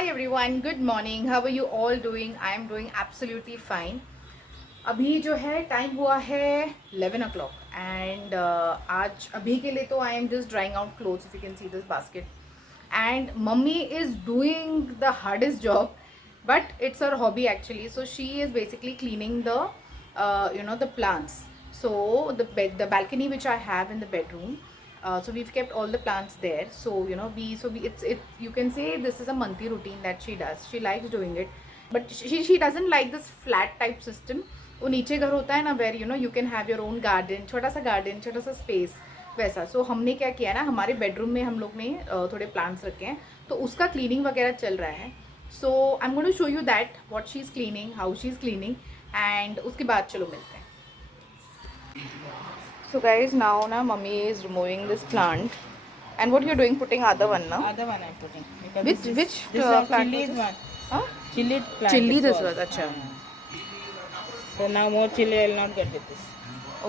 Hi everyone, good morning. How are you all doing? I am doing absolutely fine. अभी जो है time हुआ है 11 o'clock एंड आज अभी के लिए तो I am just drawing out clothes if you can see this basket and mummy is doing the hardest job but it's her hobby actually so she is basically cleaning the the plants. So the balcony which I have in the bedroom, so we've kept all the plants there. So you can say this is a monthly routine that she does. She likes doing it, but she doesn't like this flat type system. वो नीचे घर होता है ना, where you can have your own garden, छोटा सा space वैसा. सो हमने क्या किया ना, हमारे बेडरूम में हम लोग ने थोड़े प्लांट्स रखे हैं, तो उसका क्लीनिंग वगैरह चल रहा है. So I am going to show you that what she is cleaning, how she is cleaning, and उसके बाद चलो मिलते हैं. So guys, now na mummy is removing this plant, and what you're doing, putting other one na? Other one I'm putting. Because Which this plant chili was is this? one. Huh? Chili plant. Chilli this was, acha. So now more chili I will not get with this.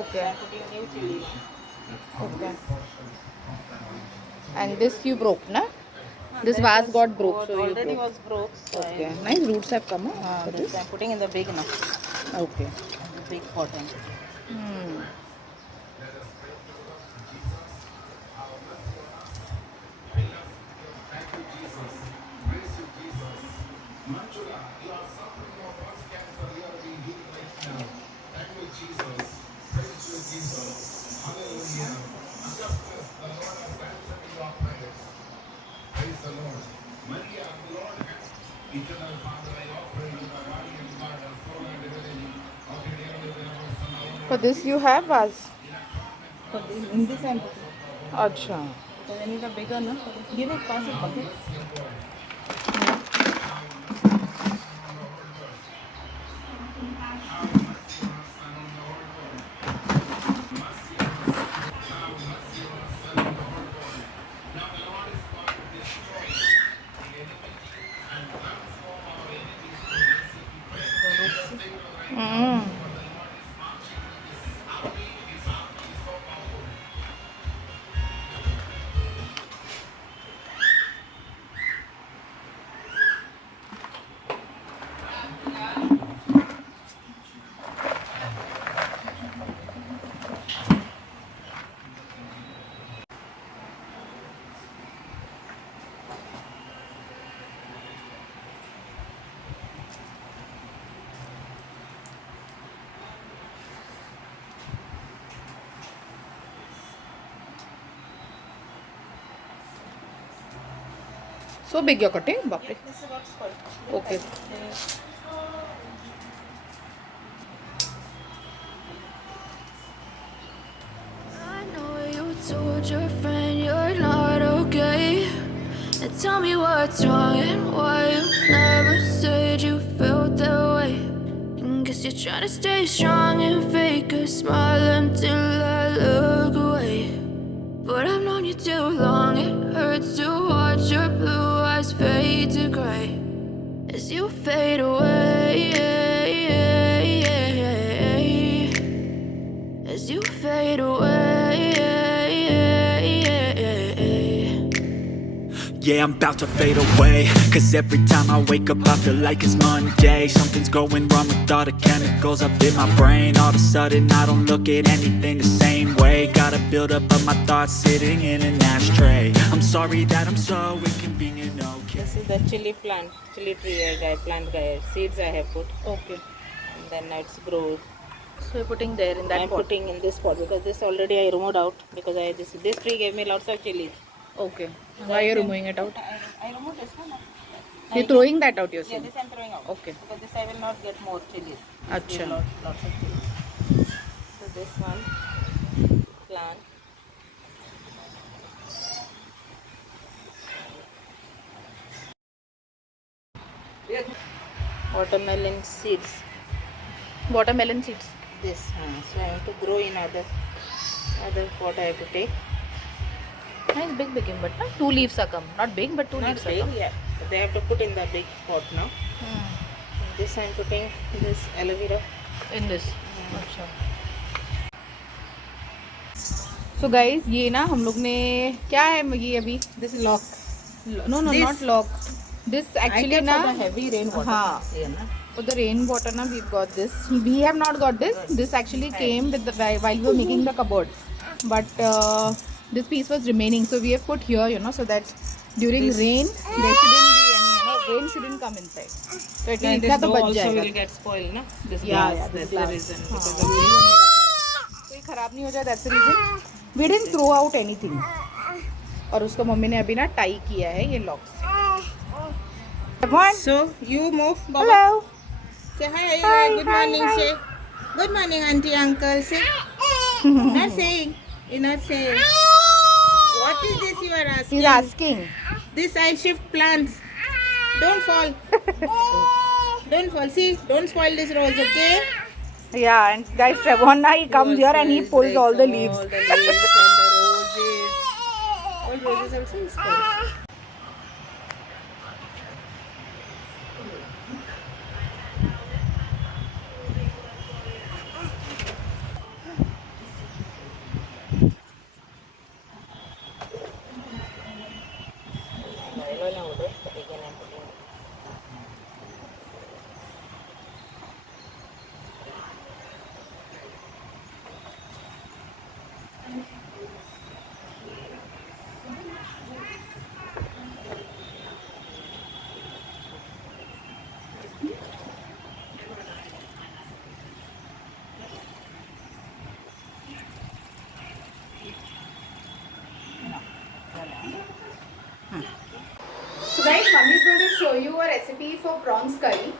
Okay. I'm putting new chili. Okay. And this you broke, na? This vase got broke, so you already broke. was broke. So Okay. Nice roots have come, huh? For this this. I'm putting in the big now. Okay. The big pot. Hmm. For this you have vase. So in this I'm putting. Acha. Because I need a bigger no. Give it, pass it bucket. Hmm. So big you're cutting? Bapre. This is what's called. Okay. I know you told your friend you're not okay. And tell me what's wrong and why you never said you felt that way. And guess you're trying to stay strong and fake a smile until I look away. But I've known you too long, it hurts to watch your blue eyes fade to gray as you fade away. As you fade away. Yeah, I'm about to fade away. Cause every time I wake up I feel like it's Monday. Something's going wrong with all the chemicals up in my brain. All of a sudden I don't look at anything the same way. Gotta build up of my thoughts sitting in an ashtray. I'm sorry that I'm so inconvenient, okay. This is the chili plant, chili tree I plant seeds I have put. Okay. And then now it's grown. So you're putting there in that I'm pot. putting in this pot because this already I removed out because this tree gave me lots of chilies. Okay. Why are you removing it out? I removed this one. You're throwing that out, you're Yeah, saying? this I'm throwing out. Okay. Because this I will not get more chilies. Acha. Lots of chilies. So this one plant. Watermelon seeds. Watermelon seeds. This. So I have to grow in other pot I have to take. Nice big begin, but na? Two leaves are come. Not big, but two Not leaves are big, come. yeah. But they have to put in the big pot now. This I'm putting this aloe vera. In this. अच्छा. So guys, ये ना हम लोग ने क्या है ये अभी? This is lock. No, This. not lock. This I actually get na for the heavy rainwater. हाँ. Yeah, na? For the rainwater na we've got this. We have not got this. This actually came with the while we were making the cupboard, but this piece was remaining, so we have put here, you know, so that during This- rain there shouldn't be any, you know, rain shouldn't come inside. So at Then least this इतना तो door बच also जाएगा. will get spoiled, na? This Yeah, glass. yeah, this That's glass. the reason. हाँ, Because of वही rain. हमने रखा है. कोई खराब नहीं हो जाए. That's the reason. We didn't throw out anything. और उसको मम्मी ने अभी ना टाई किया है ये लॉक से. One. So you move, Baba. Hello. Say hi. Hi, Good hi, morning. hi. Say good morning, auntie, uncle. Say. Not saying. You're not saying. What is this you are asking? He's asking. This I shift plants. Don't fall. Don't fall. See, don't spoil this rose, okay? Yeah, and guys, Trevon na he comes here and he pulls all the leaves. All the leaves and the roses. All roses also is spoiled. So guys, mummy is going to show you a recipe for prawns curry.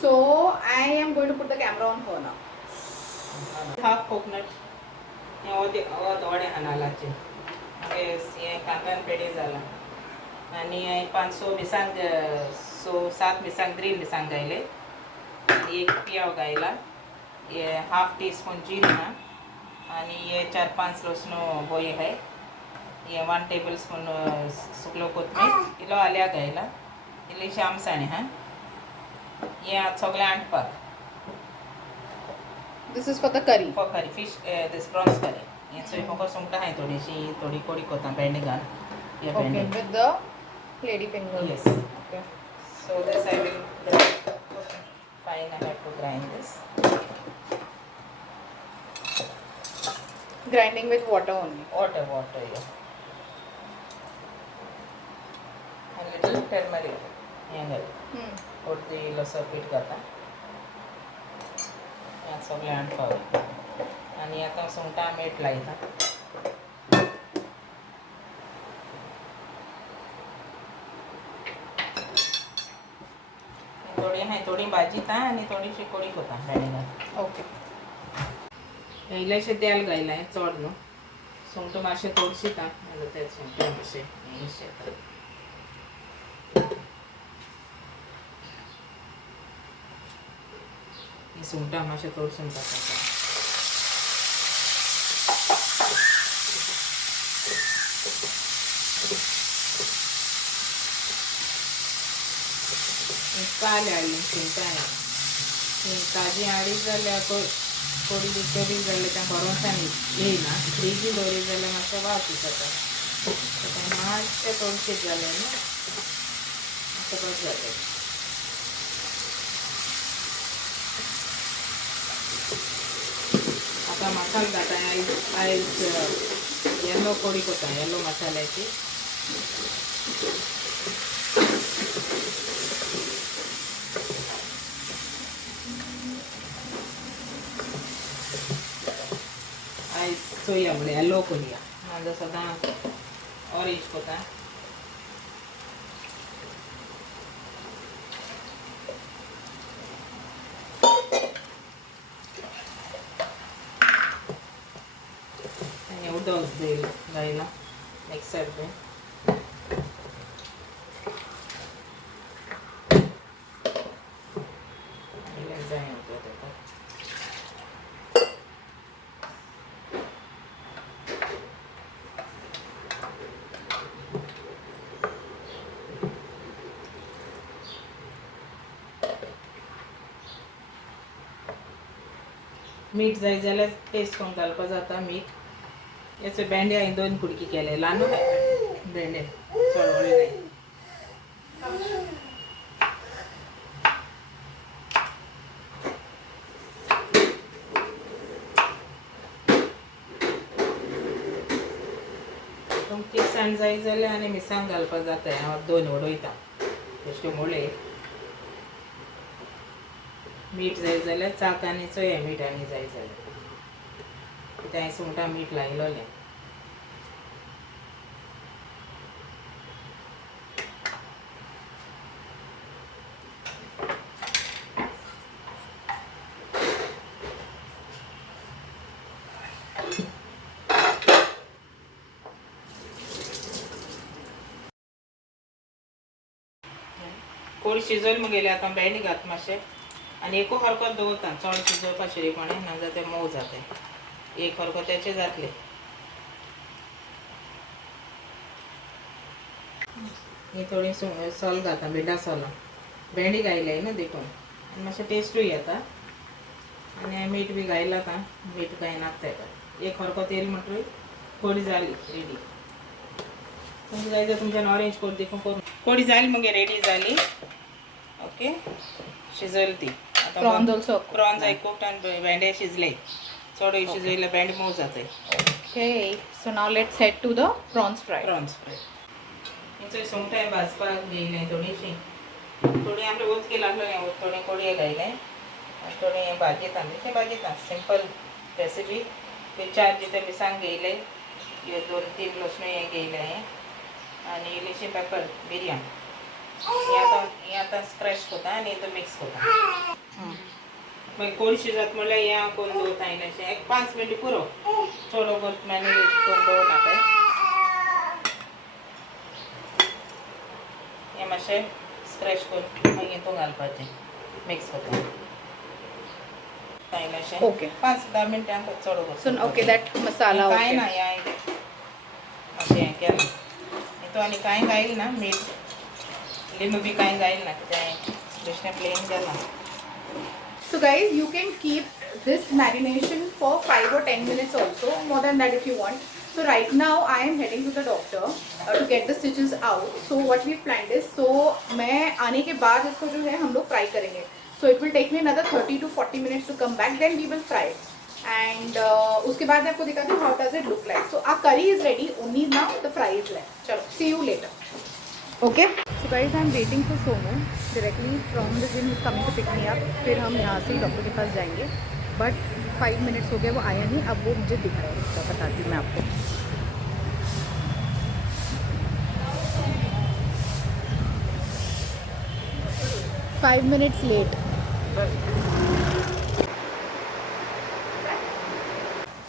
So I am going to put the camera on her now. Half coconut. दोडे हानालाचे हे कांकण पेढे झाला आणि 500 मिसांग 7 मिसांग green मिसांग गायले एक पियाव गायला ये half tea spoon जीरा आणि ये 4-5 लसण बोई है ये 1 टेबल स्पून सुकलो कोथमीर इलो आल्या गायला इल्ली शामसाणे हा ये आज सगळे आणपाक This is for the curry. for curry fish this prawns curry so if you sumta hai थोड़ी कोड़ी कोता पेंडिंग गान ये Okay, pending with the lady finger. Yes. Okay. so this I will grind. Fine, I have to grind this Grinding with water only. water yeah a little turmeric yangal put the losa pit gata यात सगळे आणपावे आणि आता सुंगटा मीठ लायता थोडी भाजीता आणि थोडीशी कोडी कोता भेंडेगा Okay. इल्लेशे तेल घायलाय चड न्हू सुंगटां मातशें थोडशी ता ते सुंगटां मातशें इल्लेशें ही सुंगटां मातशें तोडसून टाकायचं काले हाडली सुंगटां ताजी हाडी जाल्यार कोडी बिचोरी जाल्यार त्या बरोवसान येयना फ्रीजी दवरी जाल्यार मातशें वास जाता मातशें तोडशीत जालें न्हू मातशें बरें जालें आता मसाला घाता आयज येलो कोडी कोता येलो मसाल्याची आयज चोया म्हणल्यार येलो कोरया नाजाल्यार सदां ऑरेंज कोता उदक देईल गायला मिक्सर बी जाय ताका मीठ जाय जाल्यार टेस्ट करून घालपा जाता मीठ याचे भेंडे हांवें 2 कुडकी केले ल्हान भेंडे चड व्हडले नाही तिखसाण जाय जाल्यार आनी मिरसांग घालपाक जाता. हांव 2 उडयता तेश्यो मुळे. मीठ जाय जाल्यार चाक आनी चोया मीठ आनी जाय जाल्यार, कित्याक हांवें सुंगटां मीठ लायलोलें. कोळ शिजोवन मुगेले आतां भेंडे घात मातशें आनी एकू हरकत दवरता. चड शिजोवपा शिरीपणें नाजाल्यार तें मोव जाता. एक हरको तेचे जातले. ही थोडी सोल घाता, भिड्डा सोलां. भेंडे घायले न्हू देखून आनी मातशें टेस्टूय येता. आनी मीठ बी घायलां आतां. मीठ घायनात तेका. एक हरको तेल म्हणटरी कोडी जाली रेडी. तुमकां जाय जाल्यार तुमच्यान ऑरेंज कोड देखून करून. कोडी जाली मगे रेडी जाली. ओके, शिजयली ती. Prawns also. प्रॉन्स आय कुक्ड आनी भेंडे शिजले. चड शिजयल्यार भेंडे मोव जाताय. Okay, so now let's head to the prawns fry. Prawns fry. इंचो सुंगटां भाजपाक घेयलें थोडीशीं. थोडी आमलें उदक लागलें, थोडी कोडये घायलें आनी थोडी भाजयता. बेश्टें भाजयता. Simple recipe. 4 जिते मिरसांग घेयले, 2-3 लसणू हें घेयलें आनी इल्लीशी पेपर बिरयानी. हें आतां स्क्रॅच कोता आनी तो मिक्स कोता. मागीर कोड शिजत म्हणल्यार हें हांव करून दवरता इल्लेशें. एक 5 मिनटी पुरो. चड वगत मॅनेज करून दवरनाका. हें मातशें स्क्रॅच करून मागीर हितून घालपाचें. मिक्स कोता इल्लेशें. Okay. 5-10 मिनटां चड वगत. So okay, that masala. कांय ना, Okay. हें मातशें हें केलें. हितून आनी कांय घायल ना. मीठ लिंबू बी कांय घायल ना, कित्याक बेश्टें प्लेन केलां. So guys, you can keep this marination for 5 or 10 minutes also, more than that if you want. So right now I am heading to the doctor to get the stitches out. So what we planned is, so मैं आने के बाद इसको जो है हम लोग fry करेंगे. So it will take me another 30 to 40 minutes to come back. Then we will fry it. And उसके बाद मैं आपको दिखाती हूँ how does it look like. So our curry is ready. Only now the fry is left. चलो, see you later. Okay. So guys, I am waiting for Sonu directly from the gym. He's coming to pick me up. फिर हम यहाँ से doctor के पास जाएंगे. But 5 minutes हो गए, वो आया नहीं. अब वो मुझे दिख रहा है. तो बताती हूँ मैं आपको. Five minutes late.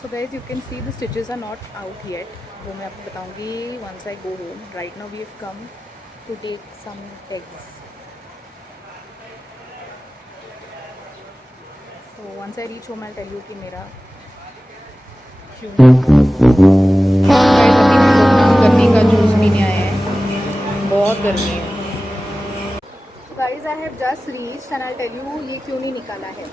So guys, you can see the stitches are not out yet. वो मैं आपको बताऊंगी once I go home. Right now we have come to take some eggs. So once I reach home, I'll tell you कि मेरा क्यों guys, अभी हम लोग ना गर्मी का जूस पीने आए हैं. बहुत गर्मी है. Guys I have just reached and I tell you ये क्यों नहीं निकाला है.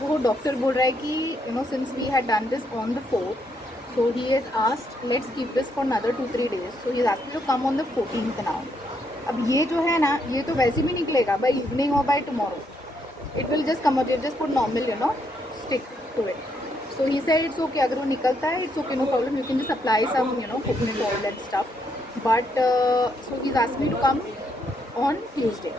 वो डॉक्टर बोल रहा है कि you know since we had done this on the 4th, so he has asked let's keep this for another 2-3 days. So he has asked to come on the 14th now. अब ये जो है ना, ये तो वैसे भी निकलेगा बाय इवनिंग और by tomorrow. It will just come out. You just put normal, you know, stick to it. So he said it's okay. अगर वो निकलता है it's okay, no problem. You can just apply some, you know, coconut oil and stuff. But so he has asked me to come on Tuesday.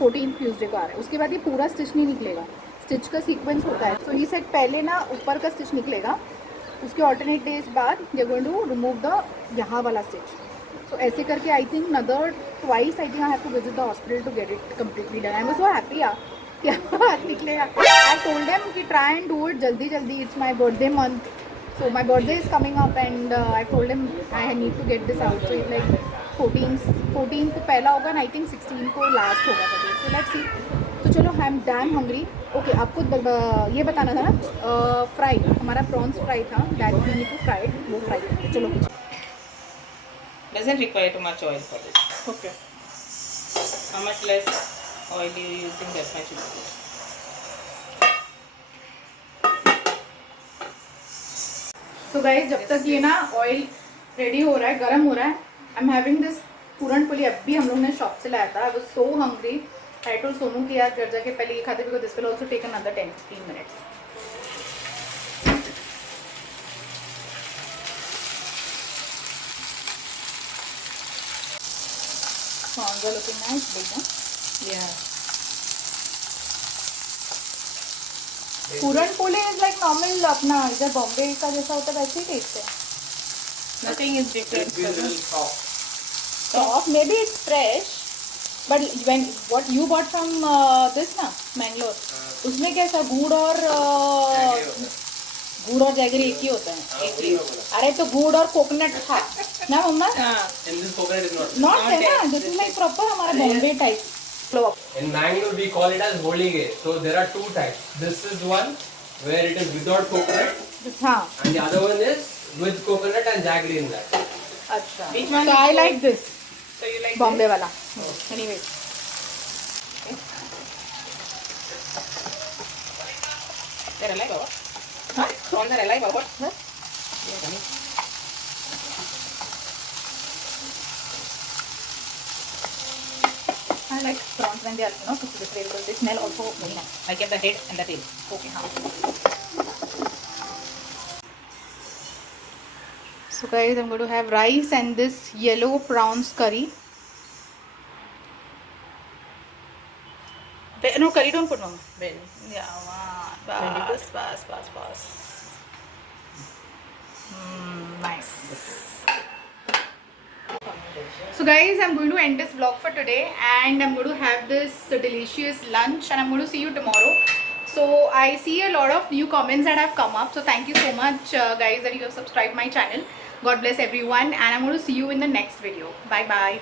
14th Tuesday का आ रहा है. उसके बाद ये पूरा स्टिच नहीं निकलेगा. स्टिच का सीक्वेंस होता है. सो ये सेट पहले ना ऊपर का स्टिच निकलेगा, उसके ऑल्टरनेट डेज बाद they going to remove the यहाँ वाला स्टिच. सो ऐसे करके I think another twice I think I have to visit the hospital to get it completely done. I was so happy यार क्या बात निकलेगा. आई टोल्ड देम कि try and do it जल्दी जल्दी. It's my birthday month. So my birthday is coming up and I told him I need to get this out. So it's like 14th को पहला होगा and I think 16th को last होगा. So let's see. तो चलो, I am damn hungry. Okay, आपको ये बताना था ना, फ्राई हमारा प्रॉन्स फ्राई था, that we need to fry. वो फ्राई करते. चलो Doesn't require too much oil for this. Okay. How much less oil you using, that much is good. So guys, जब तक ये ना ऑयल रेडी हो रहा है, गर्म हो रहा है, I am having this puran poli. अभी हम लोग ने शॉप से लाया था. I was so hungry. I told Sonu कि यार घर जाके पहले ये खाते, because this will also take another 10-15 minutes. prawns are looking nice, big, huh? Yeah. Puran poli is like normal अपना इधर बॉम्बे का जैसा होता है वैसे ही टेस्ट है. Nothing is different. It's been a little soft. Soft, maybe it's fresh, but when what you bought from this ना मैंगलोर, उसमें कैसा गुड़ और जैगरी एक ही होता है. एक ही. अरे तो गुड़ और कोकोनट था ना मम्मा. And this coconut is not. Not है ना, दिस इज लाइक प्रॉपर हमारा Bombay type. In Mangalore we call it as holige. So there are two types. This is one where it is without coconut, हाँ and the other one is with coconut and jaggery in that. अच्छा. Which one So is I good? like this So you like Bombay वाला. Anyway. They're alive or what? Huh? Prawns are alive or what? Huh? Yeah, yummy. I like prawns when they are cooked this way because they smell also very nice. I get the head and the tail. Okay, हाँ. So guys, I'm going to have rice and this yellow prawns curry. No, curry don't put, mama. Very. Yeah, Very good. bas. Nice. So guys, I'm going to end this vlog for today and I'm going to have this delicious lunch and I'm going to see you tomorrow. So I see a lot of new comments that have come up. So thank you so much guys that you have subscribed my channel. God bless everyone and I'm going to see you in the next video. Bye bye.